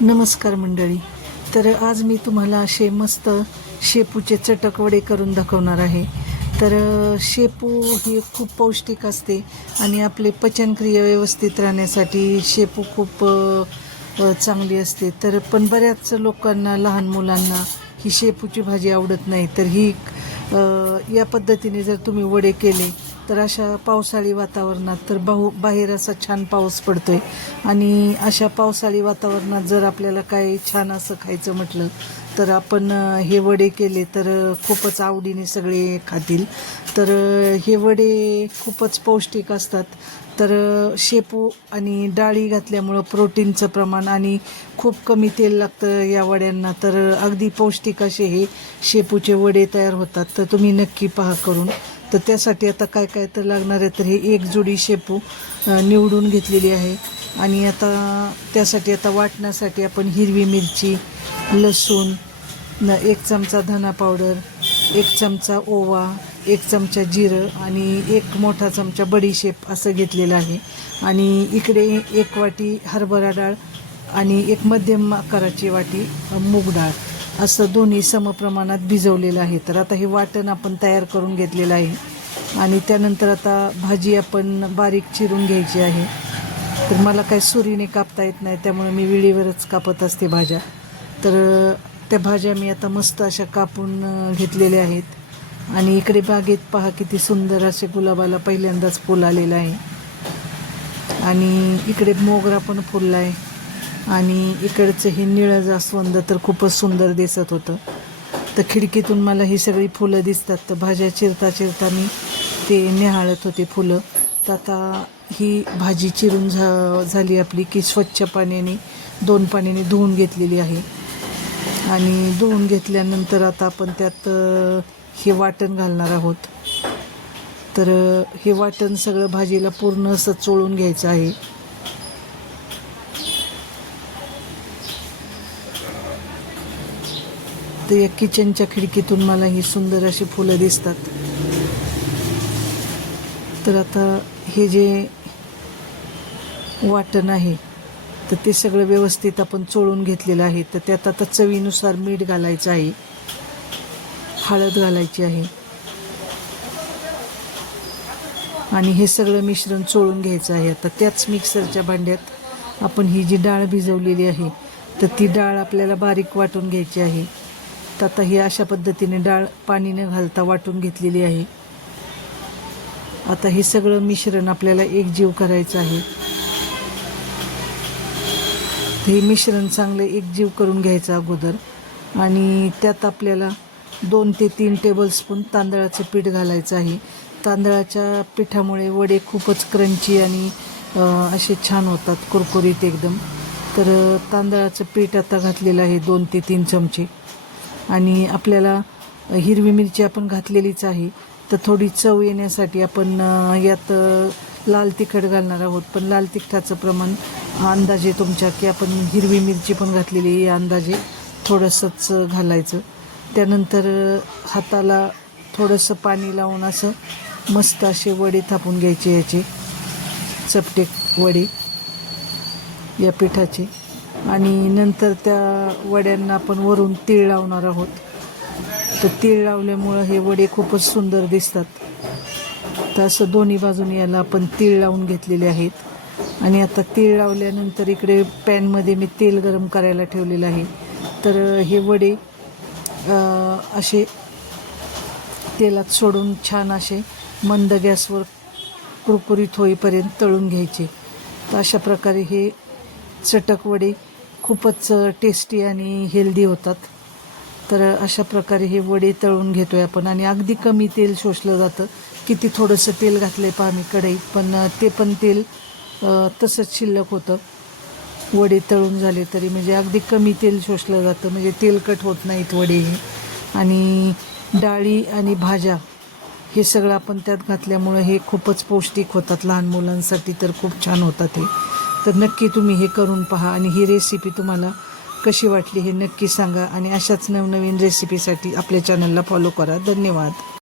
नमस्कार मंडळी. तर आज मी तुम्हाला असे मस्त शेपूचे चटक वडे करून दाखवणार आहे. तर शेपू ही खूप पौष्टिक असते आणि आपले पचनक्रिया व्यवस्थित राहण्यासाठी शेपू खूप चांगली असते. तर पण बऱ्याच लोकांना, लहान मुलांना ही शेपूची भाजी आवडत नाही. तर ही या पद्धतीने जर तुम्ही वडे केले तर अशा पावसाळी वातावरणात, तर बाहेर असा छान पाऊस पडतोय आणि अशा पावसाळी वातावरणात जर आपल्याला काही छान असं खायचं म्हटलं तर आपण हे वडे केले तर खूपच आवडीने सगळे खातील. तर हे वडे खूपच पौष्टिक असतात. तर शेपू आणि डाळी घातल्यामुळं प्रोटीनचं प्रमाण आणि खूप कमी तेल लागतं या वड्यांना. तर अगदी पौष्टिक असे हे शेपूचे वडे तयार होतात. तर तुम्ही नक्की पहा करून. तर त्यासाठी आता काय काय तर लागणार आहे. तर हे एक जुडी शेपू निवडून घेतलेली आहे आणि आता त्यासाठी आता वाटण्यासाठी आपण हिरवी मिरची, लसूण, 1 चमचा धना पावडर, 1 चमचा ओवा, 1 चमचा जिरं आणि 1 मोठा चमचा बडीशेप असं घेतलेलं आहे. आणि इकडे 1 वाटी हरभरा डाळ आणि 1 मध्यम आकाराची वाटी मूग डाळ असं दोन्ही समप्रमाणात भिजवलेलं आहे. तर आता हे वाटण आपण तयार करून घेतलेलं आहे आणि त्यानंतर आता भाजी आपण बारीक चिरून घ्यायची आहे. तर मला काही सुरीने कापता येत नाही, त्यामुळे मी विळीवरच कापत असते भाज्या. तर त्या भाज्या मी आता मस्त अशा कापून घेतलेल्या आहेत आणि इकडे बागेत पहा किती सुंदर असे गुलाबाला पहिल्यांदाच फुल आलेलं आहे आणि इकडे मोगरा पण फुलला आहे आणि इकडचं हे निळं जास्वंद तर खूपच सुंदर दिसत होतं. तर खिडकीतून मला ही सगळी फुलं दिसतात. तर भाज्या चिरता चिरता मी ते निहाळत होते फुलं. तर आता ही भाजी चिरून झाली आपली की स्वच्छ पाण्याने 2 पाण्याने धुवून घेतलेली आहे आणि धुवून घेतल्यानंतर आता आपण त्यात हे वाटण घालणार आहोत. तर हे वाटण सगळं भाजीला पूर्ण असं चोळून घ्यायचं आहे. तर या किचनच्या खिडकीतून मला ही सुंदर अशी फुलं दिसतात. तर आता हे जे वाटण आहे तर ते सगळं व्यवस्थित आपण चोळून घेतलेलं आहे. तर त्यात आता चवीनुसार मीठ घालायचं आहे, हळद घालायची आहे आणि हे सगळं मिश्रण चोळून घ्यायचं आहे. आता त्याच मिक्सरच्या भांड्यात आपण ही जी डाळ भिजवलेली आहे तर ती डाळ आपल्याला बारीक वाटून घ्यायची आहे. तर आता ही अशा पद्धतीने डाळ पाणी न घालता वाटून घेतलेली आहे. आता हे सगळं मिश्रण आपल्याला एकजीव करायचं आहे. हे मिश्रण चांगलं एकजीव करून घ्यायचं अगोदर आणि त्यात आपल्याला 2 ते 3 टेबलस्पून तांदळाचं पीठ घालायचं आहे. तांदळाच्या पिठामुळे वडे खूपच क्रंची आणि असे छान होतात, कुरकुरीत एकदम. तर तांदळाचं पीठ आता घातलेलं आहे 2 ते 3 चमचे आणि आपल्याला हिरवी मिरची आपण घातलेलीच आहे. तर थोडी चव येण्यासाठी आपण यात लाल तिखट घालणार आहोत. पण लाल तिखटाचं प्रमाण अंदाजे तुमच्या, की आपण हिरवी मिरची पण घातलेली आहे अंदाजे थोडंसंच घालायचं. त्यानंतर हाताला थोडंसं पाणी लावून असं मस्त असे वडे थापून घ्यायचे, याचे चपटे वडे या पिठाचे. आणि नंतर त्या वड्यांना आपण वरून तीळ लावणार आहोत. तर तीळ लावल्यामुळं हे वडे खूपच सुंदर दिसतात. तर असं दोन्ही बाजूने याला आपण तीळ लावून घेतलेले आहेत आणि आता तीळ लावल्यानंतर इकडे पॅनमध्ये मी तेल गरम करायला ठेवलेलं आहे. तर हे वडे असे तेलात सोडून छान असे मंद गॅसवर कुरकुरीत होईपर्यंत तळून घ्यायचे. तर अशा प्रकारे हे चटक वडे खूपच टेस्टी आणि हेल्दी होतात. तर अशा प्रकारे हे वडे तळून घेतो आहे आपण आणि अगदी कमी तेल शोषलं जातं. किती थोडंसं तेल घातलं आहे पहा मी कढईत, पण ते पण तेल तसंच शिल्लक होतं वडे तळून झाले तरी. म्हणजे अगदी कमी तेल शोषलं जातं, म्हणजे तेलकट होत नाहीत वडे हे. आणि डाळी आणि भाज्या हे सगळं आपण त्यात घातल्यामुळं हे खूपच पौष्टिक होतात लहान मुलांसाठी. तर खूप छान होतात हे. तर नक्की तुम्ही हे करून पहा आणि ही रेसिपी तुम्हाला कशी वाटली हे नक्की सांगा आणि अशाच नवनवीन रेसिपीसाठी आपल्या चॅनलला फॉलो करा. धन्यवाद.